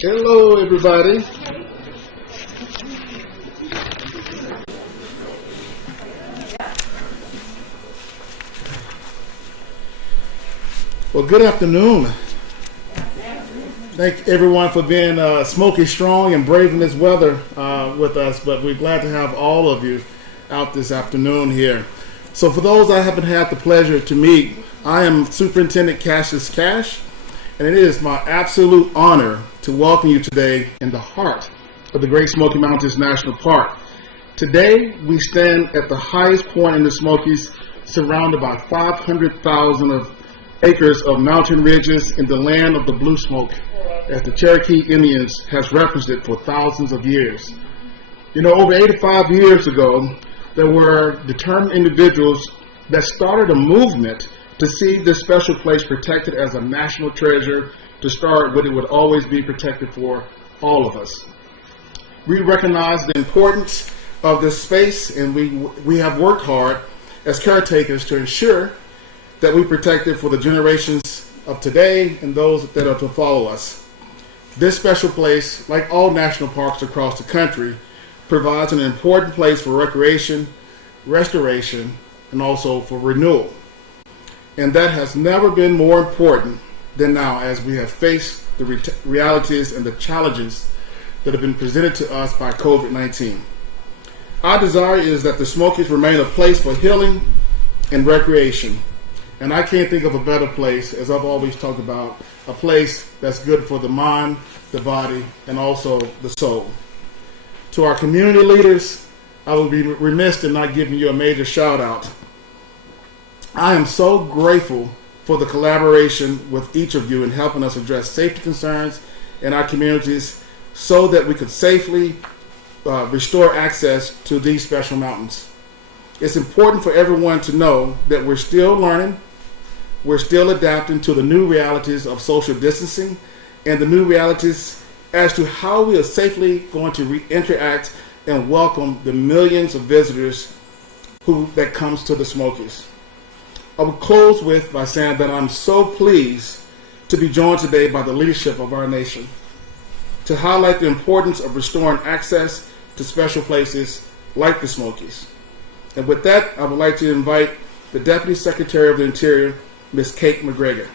Hello, everybody. Well, good afternoon. Thank everyone for being smoky strong and braving this weather with us, but we're glad to have all of you out this afternoon here. So for those I haven't had the pleasure to meet, I am Superintendent Cassius Cash, and it is my absolute honor to welcome you today in the heart of the Great Smoky Mountains National Park. Today, we stand at the highest point in the Smokies, surrounded by 500,000 acres of mountain ridges in the land of the blue smoke, as the Cherokee Indians has referenced it for thousands of years. You know, over 85 years ago, there were determined individuals that started a movement to see this special place protected as a national treasure, to start what it would always be protected for all of us. We recognize the importance of this space, and we have worked hard as caretakers to ensure that we protect it for the generations of today and those that are to follow us. This special place, like all national parks across the country, provides an important place for recreation, restoration, and also for renewal. And that has never been more important than now, as we have faced the realities and the challenges that have been presented to us by COVID-19. Our desire is that the Smokies remain a place for healing and recreation. And I can't think of a better place, as I've always talked about, a place that's good for the mind, the body, and also the soul. To our community leaders, I will be remiss in not giving you a major shout out. I am so grateful for the collaboration with each of you in helping us address safety concerns in our communities so that we could safely restore access to these special mountains. It's important for everyone to know that we're still learning, we're still adapting to the new realities of social distancing and the new realities as to how we are safely going to interact and welcome the millions of visitors that comes to the Smokies. I will close by saying that I'm so pleased to be joined today by the leadership of our nation to highlight the importance of restoring access to special places like the Smokies. And with that, I would like to invite the Deputy Secretary of the Interior, Ms. Kate McGregor.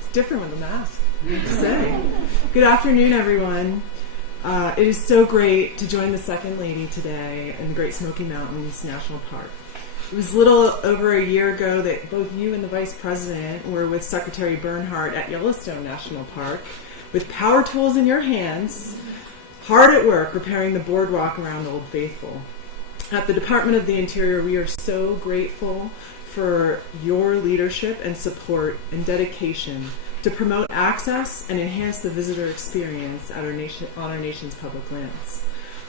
It's different with a mask, I have to say. Good afternoon, everyone. It is so great to join the Second Lady today in the Great Smoky Mountains National Park. It was a little over a year ago that both you and the Vice President were with Secretary Bernhardt at Yellowstone National Park with power tools in your hands, hard at work repairing the boardwalk around Old Faithful. At the Department of the Interior, we are so grateful for your leadership and support and dedication to promote access and enhance the visitor experience at on our nation's public lands.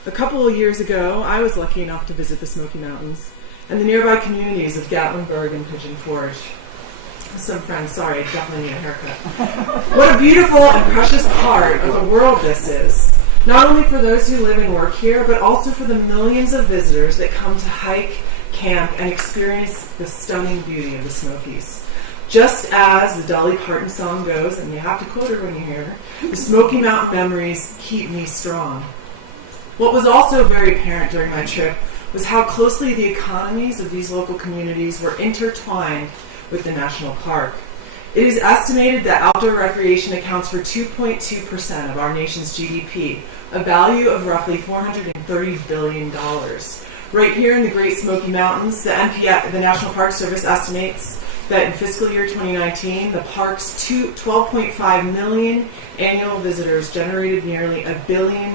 A couple of years ago, I was lucky enough to visit the Smoky Mountains and the nearby communities of Gatlinburg and Pigeon Forge. Some friends, sorry, I definitely need a haircut. What a beautiful and precious part of the world this is, not only for those who live and work here, but also for the millions of visitors that come to hike, camp, and experience the stunning beauty of the Smokies. Just as the Dolly Parton song goes, and you have to quote her when you hear her, the Smoky Mountain memories keep me strong. What was also very apparent during my trip was how closely the economies of these local communities were intertwined with the national park. It is estimated that outdoor recreation accounts for 2.2% of our nation's GDP, a value of roughly $430 billion. Right here in the Great Smoky Mountains, the National Park Service estimates that in fiscal year 2019, the park's 12.5 million annual visitors generated nearly $1 billion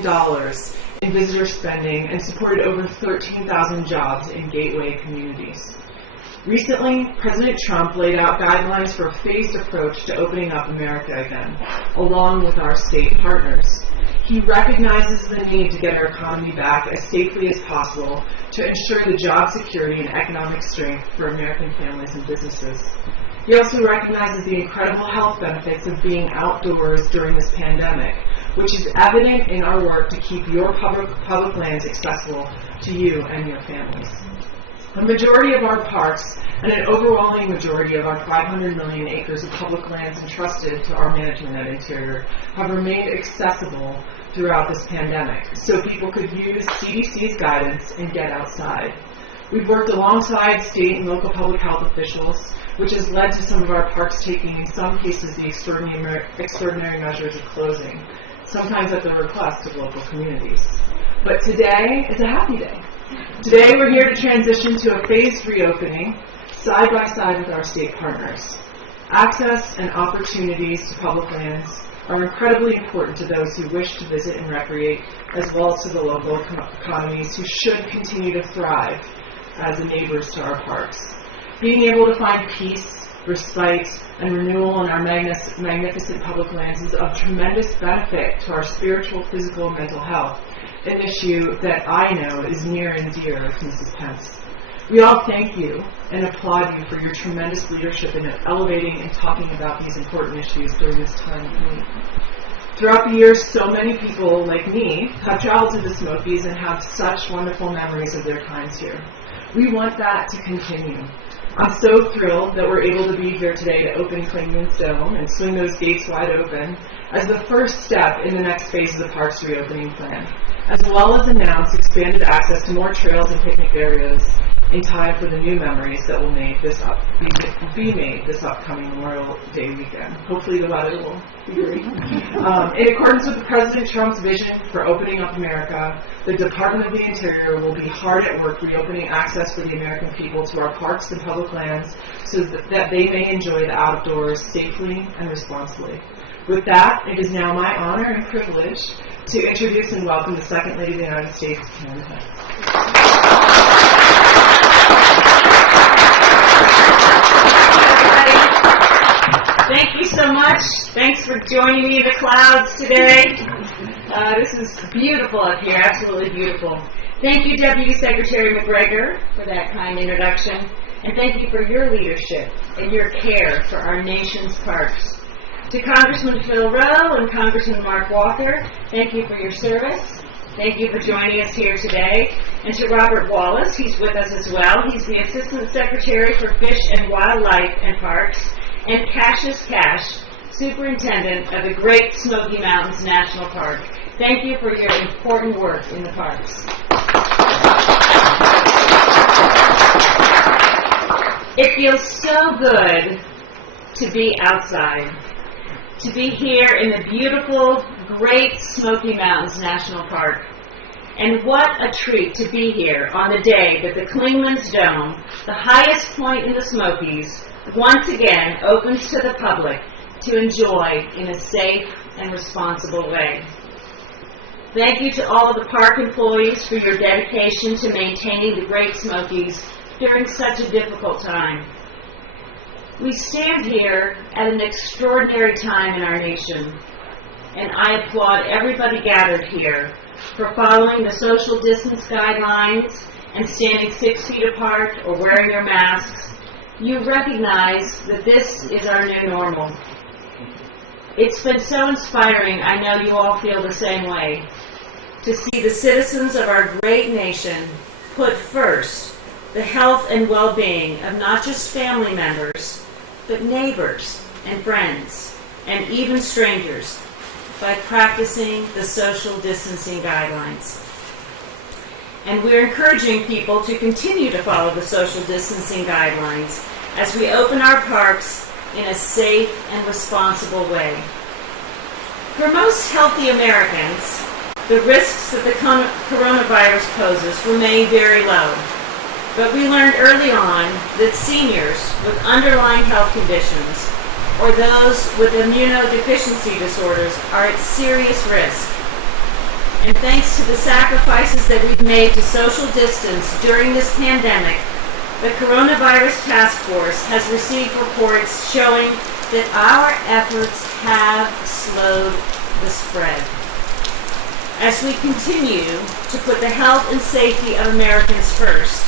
in visitor spending and supported over 13,000 jobs in gateway communities. Recently, President Trump laid out guidelines for a phased approach to opening up America again, along with our state partners. He recognizes the need to get our economy back as safely as possible to ensure the job security and economic strength for American families and businesses. He also recognizes the incredible health benefits of being outdoors during this pandemic, which is evident in our work to keep your public lands accessible to you and your families. A majority of our parks and an overwhelming majority of our 500 million acres of public lands entrusted to our management at Interior have remained accessible throughout this pandemic, so people could use CDC's guidance and get outside. We've worked alongside state and local public health officials, which has led to some of our parks taking, in some cases, the extraordinary measures of closing, sometimes at the request of local communities. But today is a happy day. Today we're here to transition to a phased reopening, side by side with our state partners. Access and opportunities to public lands are incredibly important to those who wish to visit and recreate, as well as to the local economies who should continue to thrive as neighbors to our parks. Being able to find peace, respite, and renewal in our magnificent public lands is of tremendous benefit to our spiritual, physical, and mental health, an issue that I know is near and dear to Mrs. Pence. We all thank you and applaud you for your tremendous leadership in elevating and talking about these important issues during this time of need. Throughout the years, so many people like me have traveled to the Smokies and have such wonderful memories of their times here. We want that to continue. I'm so thrilled that we're able to be here today to open Clingmans Dome and swing those gates wide open as the first step in the next phase of the park's reopening plan, as well as announce expanded access to more trails and picnic areas in time for the new memories that will be made this upcoming Memorial Day weekend. Hopefully the weather will be great. In accordance with President Trump's vision for opening up America, the Department of the Interior will be hard at work reopening access for the American people to our parks and public lands so that they may enjoy the outdoors safely and responsibly. With that, it is now my honor and privilege to introduce and welcome the Second Lady of the United States, Karen Pence. Thank you so much. Thanks for joining me in the clouds today. This is beautiful up here, absolutely beautiful. Thank you, Deputy Secretary McGregor, for that kind introduction. And thank you for your leadership and your care for our nation's parks. To Congressman Phil Rowe and Congressman Mark Walker, thank you for your service. Thank you for joining us here today. And to Robert Wallace, he's with us as well. He's the Assistant Secretary for Fish and Wildlife and Parks. And Cassius Cash, Superintendent of the Great Smoky Mountains National Park. Thank you for your important work in the parks. It feels so good to be outside, to be here in the beautiful Great Smoky Mountains National Park. And what a treat to be here on the day that the Clingmans Dome, the highest point in the Smokies, once again opens to the public to enjoy in a safe and responsible way. Thank you to all of the park employees for your dedication to maintaining the Great Smokies during such a difficult time. We stand here at an extraordinary time in our nation, and I applaud everybody gathered here for following the social distance guidelines and standing 6 feet apart or wearing your masks. You recognize that this is our new normal. It's been so inspiring, I know you all feel the same way, to see the citizens of our great nation put first the health and well-being of not just family members, but neighbors and friends, and even strangers, by practicing the social distancing guidelines. And we're encouraging people to continue to follow the social distancing guidelines as we open our parks in a safe and responsible way. For most healthy Americans, the risks that the coronavirus poses remain very low. But we learned early on that seniors with underlying health conditions or those with immunodeficiency disorders are at serious risk. And thanks to the sacrifices that we've made to social distance during this pandemic, the Coronavirus Task Force has received reports showing that our efforts have slowed the spread. As we continue to put the health and safety of Americans first,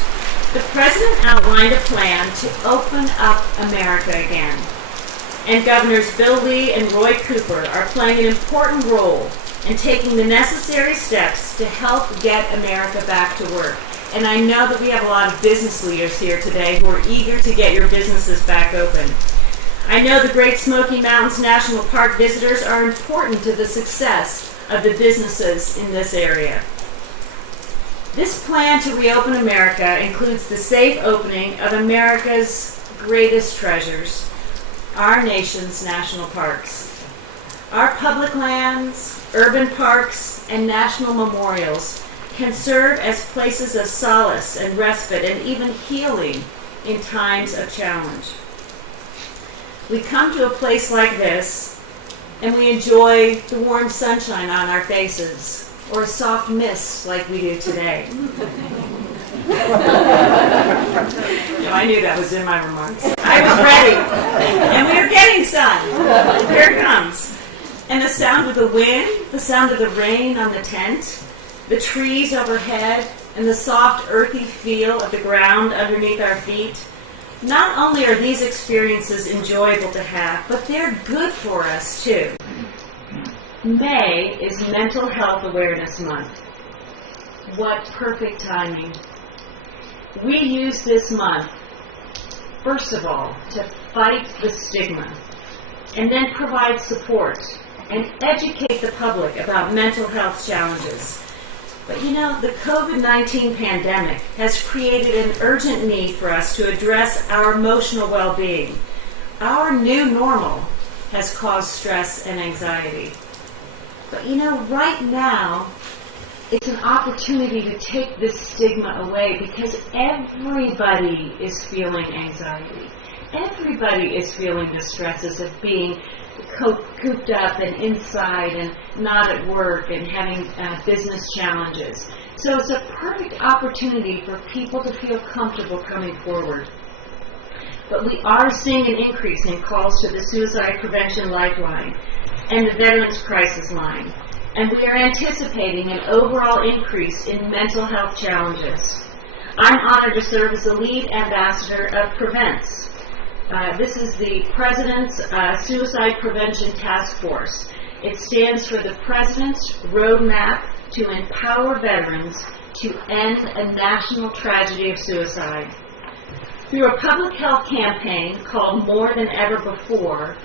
the President outlined a plan to open up America again. And Governors Bill Lee and Roy Cooper are playing an important role and taking the necessary steps to help get America back to work. And I know that we have a lot of business leaders here today who are eager to get your businesses back open. I know the Great Smoky Mountains National Park visitors are important to the success of the businesses in this area. This plan to reopen America includes the safe opening of America's greatest treasures, our nation's national parks. Our public lands, urban parks, and national memorials can serve as places of solace and respite and even healing in times of challenge. We come to a place like this and we enjoy the warm sunshine on our faces or a soft mist like we do today. I knew that was in my remarks. I was ready. And we are getting sun. Here it comes. And the sound of the wind, the sound of the rain on the tent, the trees overhead, and the soft earthy feel of the ground underneath our feet. Not only are these experiences enjoyable to have, but they're good for us too. May is Mental Health Awareness Month. What perfect timing. We use this month, first of all, to fight the stigma, and then provide support and educate the public about mental health challenges. But you know, the COVID-19 pandemic has created an urgent need for us to address our emotional well-being. Our new normal has caused stress and anxiety. But you know, right now, it's an opportunity to take this stigma away because everybody is feeling anxiety. Everybody is feeling the stresses of being cooped up and inside and not at work and having business challenges. So it's a perfect opportunity for people to feel comfortable coming forward. But we are seeing an increase in calls to the Suicide Prevention Lifeline and the Veterans Crisis Line. And we are anticipating an overall increase in mental health challenges. I'm honored to serve as the lead ambassador of Prevents. This is the President's Suicide Prevention Task Force. It stands for the President's Roadmap to Empower Veterans to End a National Tragedy of Suicide. Through a public health campaign called More Than Ever Before,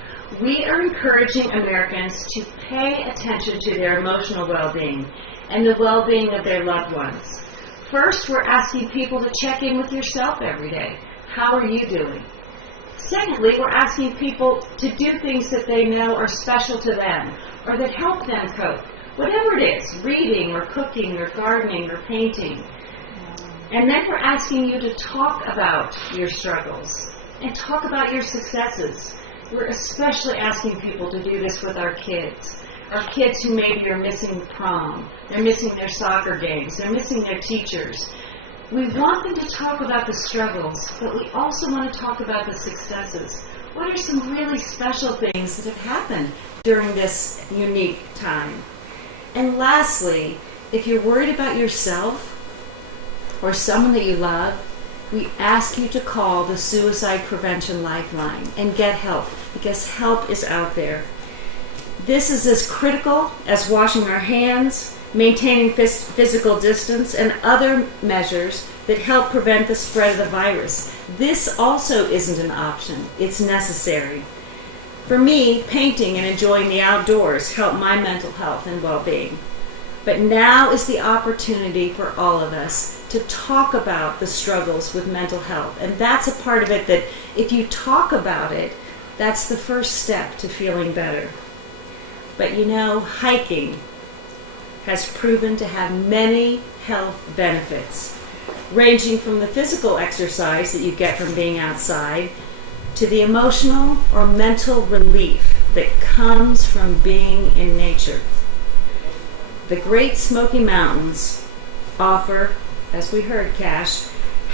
we are encouraging Americans to pay attention to their emotional well-being and the well-being of their loved ones. First, we're asking people to check in with yourself every day. How are you doing? Secondly, we're asking people to do things that they know are special to them or that help them cope. Whatever it is, reading or cooking or gardening or painting. And then we're asking you to talk about your struggles and talk about your successes. We're especially asking people to do this with our kids who maybe are missing prom, they're missing their soccer games, they're missing their teachers. We want them to talk about the struggles, but we also want to talk about the successes. What are some really special things that have happened during this unique time? And lastly, if you're worried about yourself or someone that you love, we ask you to call the Suicide Prevention Lifeline and get help, because help is out there. This is as critical as washing our hands, maintaining physical distance, and other measures that help prevent the spread of the virus. This also isn't an option, it's necessary. For me, painting and enjoying the outdoors help my mental health and well-being. But now is the opportunity for all of us to talk about the struggles with mental health. And that's a part of it that if you talk about it, that's the first step to feeling better. But you know, hiking has proven to have many health benefits, ranging from the physical exercise that you get from being outside to the emotional or mental relief that comes from being in nature. The Great Smoky Mountains offer, as we heard, Cash,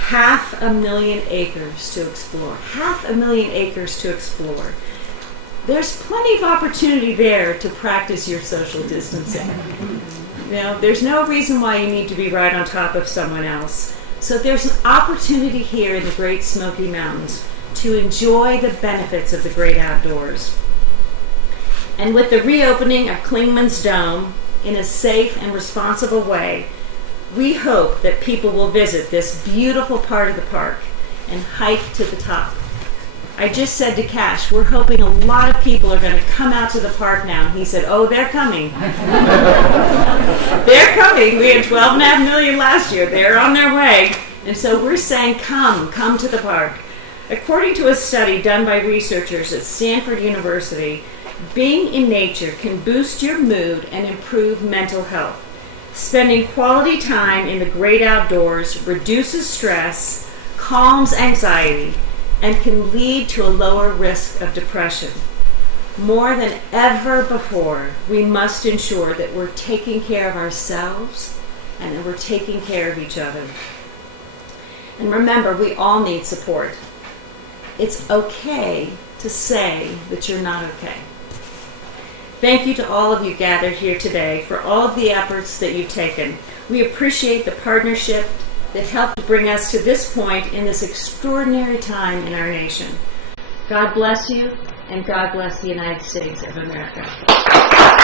500,000 acres to explore. 500,000 acres to explore. There's plenty of opportunity there to practice your social distancing. You know, there's no reason why you need to be right on top of someone else. So there's an opportunity here in the Great Smoky Mountains to enjoy the benefits of the great outdoors. And with the reopening of Clingmans Dome in a safe and responsible way, we hope that people will visit this beautiful part of the park and hike to the top. I just said to Cash, we're hoping a lot of people are going to come out to the park now. And he said, oh, they're coming. They're coming. We had 12.5 million last year. They're on their way. And so we're saying, come to the park. According to a study done by researchers at Stanford University, being in nature can boost your mood and improve mental health. Spending quality time in the great outdoors reduces stress, calms anxiety, and can lead to a lower risk of depression. More than ever before, we must ensure that we're taking care of ourselves and that we're taking care of each other. And remember, we all need support. It's okay to say that you're not okay. Thank you to all of you gathered here today for all of the efforts that you've taken. We appreciate the partnership that helped bring us to this point in this extraordinary time in our nation. God bless you, and God bless the United States of America.